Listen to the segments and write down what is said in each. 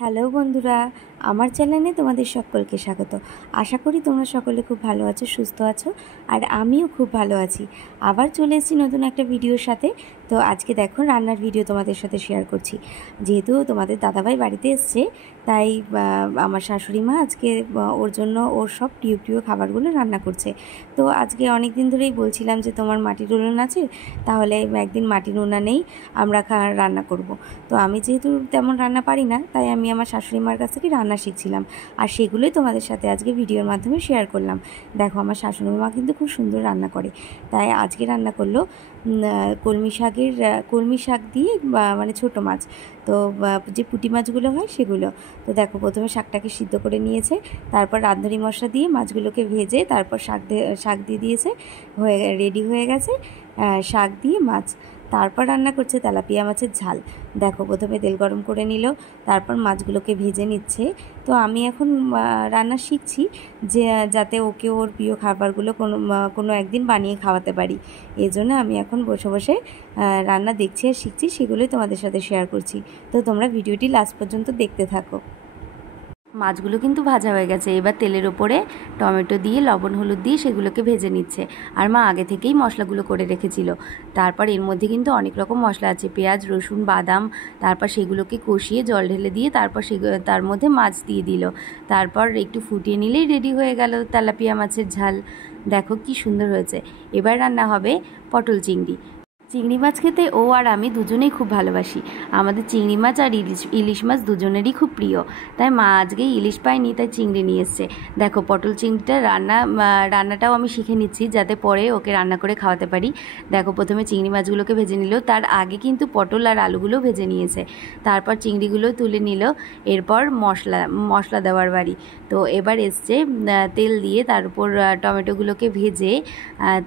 Hello বন্ধুরা, আমার চ্যানেলে তোমাদের সকলকে স্বাগত। আশা করি তোমরা সকলে খুব ভালো আছো, সুস্থ আছো, আর আমিও খুব ভালো আছি। আবার চলে এসেছি নতুন একটা ভিডিওর সাথে। তো আজকে দেখো রান্নার ভিডিও তোমাদের সাথে শেয়ার করছি। যেহেতু তোমাদের দাদাভাই বাড়িতে এসছে, তাই আমার শাশুড়ি মা আজকে ওর জন্য ওর সব প্রিয় খাবারগুলো রান্না করছে। তো আজকে অনেক দিন ধরেই বলছিলাম যে তোমার মাটির উনুন আছে, তাহলে একদিন মাটির উনানেই আমরা রান্না করব। তো আমি যেহেতু তেমন রান্না পারি না, তাই আমি আমার শাশুড়ি মার কাছ থেকে রান্না শিখছিলাম, আর সেগুলোই তোমাদের সাথে আজকে ভিডিওর মাধ্যমে শেয়ার করলাম। দেখো আমার শাশুড়ি মা কিন্তু খুব সুন্দর রান্না করে, তাই আজকে রান্না করলো কলমি শাক দিয়ে মানে ছোটো মাছ, তো যে পুঁটি মাছগুলো হয় সেগুলো। তো দেখো প্রথমে শাকটাকে সিদ্ধ করে নিয়েছে, তারপর রাঁধুনি মশলা দিয়ে মাছগুলোকে ভেজে তারপর শাক দিয়ে দিয়েছে, রেডি হয়ে গেছে শাক দিয়ে মাছ। তারপর রান্না করছে তেলাপিয়া মাছের ঝাল। দেখো প্রথমে তেল গরম করে নিল, তারপর মাছগুলোকে ভেজে নিচ্ছে। তো আমি এখন রান্না শিখছি, যে যাতে ওকে ওর প্রিয় খাবারগুলো কোনো একদিন বানিয়ে খাওয়াতে পারি। এই জন্য আমি এখন বসে বসে রান্না দেখছি আর শিখছি, সেগুলোই তোমাদের সাথে শেয়ার করছি। তো তোমরা ভিডিওটি লাস্ট পর্যন্ত দেখতে থাকো। মাছগুলো কিন্তু ভাজা হয়ে গেছে, এবার তেলের ওপরে টমেটো দিয়ে লবণ হলুদ দিয়ে সেগুলোকে ভেজে নিচ্ছে। আর মা আগে থেকেই মশলাগুলো করে রেখেছিল। তারপর এর মধ্যে কিন্তু অনেক রকম মশলা আছে, পেঁয়াজ রসুন বাদাম, তারপর সেগুলোকে কষিয়ে জল ঢেলে দিয়ে তারপর তার মধ্যে মাছ দিয়ে দিল। তারপর একটু ফুটিয়ে নিলেই রেডি হয়ে গেল তেলাপিয়া মাছের ঝাল। দেখো কি সুন্দর হয়েছে। এবার রান্না হবে পটল চিংড়ি। চিংড়ি মাছ খেতে ও আর আমি দুজনেই খুব ভালোবাসি। আমাদের চিংড়ি মাছ আর ইলিশ মাছ দুজনেরই খুব প্রিয়, তাই মা আজকে ইলিশ পায়নি, তাই চিংড়ি নিয়ে এসছে। দেখো পটল চিংড়িটা রান্নাটাও আমি শিখে নিচ্ছি, যাতে পরে ওকে রান্না করে খাওয়াতে পারি। দেখো প্রথমে চিংড়ি মাছগুলোকে ভেজে নিল, তার আগে কিন্তু পটল আর আলুগুলো ভেজে নিয়েছে। তারপর চিংড়িগুলো তুলে নিল, এরপর মশলা দেওয়ার বাড়ি। তো এবার এসছে তেল দিয়ে, তার উপর টমেটোগুলোকে ভেজে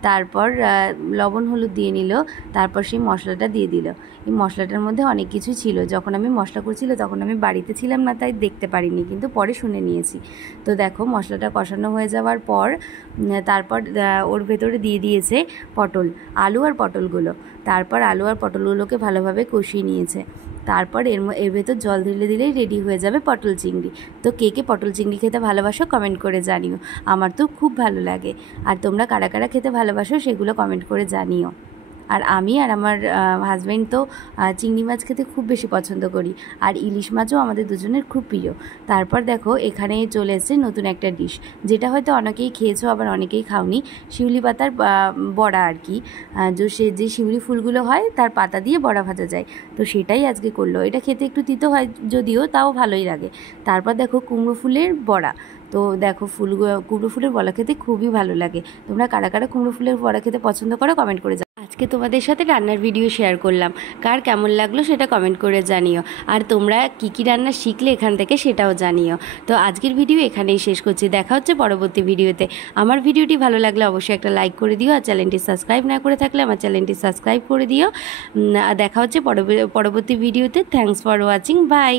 তারপর লবণ হলুদ দিয়ে নিল, তারপর সেই মশলাটা দিয়ে দিল। এই মশলাটার মধ্যে অনেক কিছু ছিল, যখন আমি মশলা করছিল তখন আমি বাড়িতে ছিলাম না, তাই দেখতে পারিনি, কিন্তু পরে শুনে নিয়েছি। তো দেখো মশলাটা কষানো হয়ে যাওয়ার পর তারপর ওর ভেতরে দিয়ে দিয়েছে আলু আর পটলগুলো। তারপর আলু আর পটলগুলোকে ভালোভাবে কষিয়ে নিয়েছে। তারপর এর ভেতর জল ঢেলে দিলেই রেডি হয়ে যাবে পটল চিংড়ি। তো কে কে পটল চিংড়ি খেতে ভালোবাসো কমেন্ট করে জানিও। আমার তো খুব ভালো লাগে, আর তোমরা কারা কারা খেতে ভালোবাসো সেগুলো কমেন্ট করে জানিও। আর আমি আর আমার হাজব্যান্ড তো চিংড়ি মাছ খেতে খুব বেশি পছন্দ করি, আর ইলিশ মাছও আমাদের দুজনের খুব প্রিয়। তারপর দেখো এখানে চলে এসেছে নতুন একটা ডিশ, যেটা হয়তো অনেকেই খেয়েছো আবার অনেকেই খাওনি। শিউলি পাতার বড়া আর কি, যে শিউলি ফুলগুলো হয় তার পাতা দিয়ে বড়া ভাজা যায়, তো সেটাই আজকে করলো। এটা খেতে একটু তিতো হয় যদিও, তাও ভালোই লাগে। তারপর দেখো কুমড়ো ফুলের বড়া। তো দেখো কুমড়ো ফুলের বড়া খেতে খুবই ভালো লাগে। তোমরা কারা কারা কুমড়ো ফুলের বড়া খেতে পছন্দ করো কমেন্ট করে আজকে তোমাদের সাথে রান্নার ভিডিও শেয়ার করলাম, কার কেমন লাগলো সেটা কমেন্ট করে জানিও। আর তোমরা কী রান্না শিখলে এখান থেকে সেটাও জানিও। তো আজকের ভিডিও এখানেই শেষ করছি, দেখা হচ্ছে পরবর্তী ভিডিওতে। আমার ভিডিওটি ভালো লাগলে অবশ্যই একটা লাইক করে দিও, আর চ্যানেলটি সাবস্ক্রাইব না করে থাকলে আমার চ্যানেলটি সাবস্ক্রাইব করে দিও। দেখা হচ্ছে পরবর্তী ভিডিওতে। Thanks for watching, by.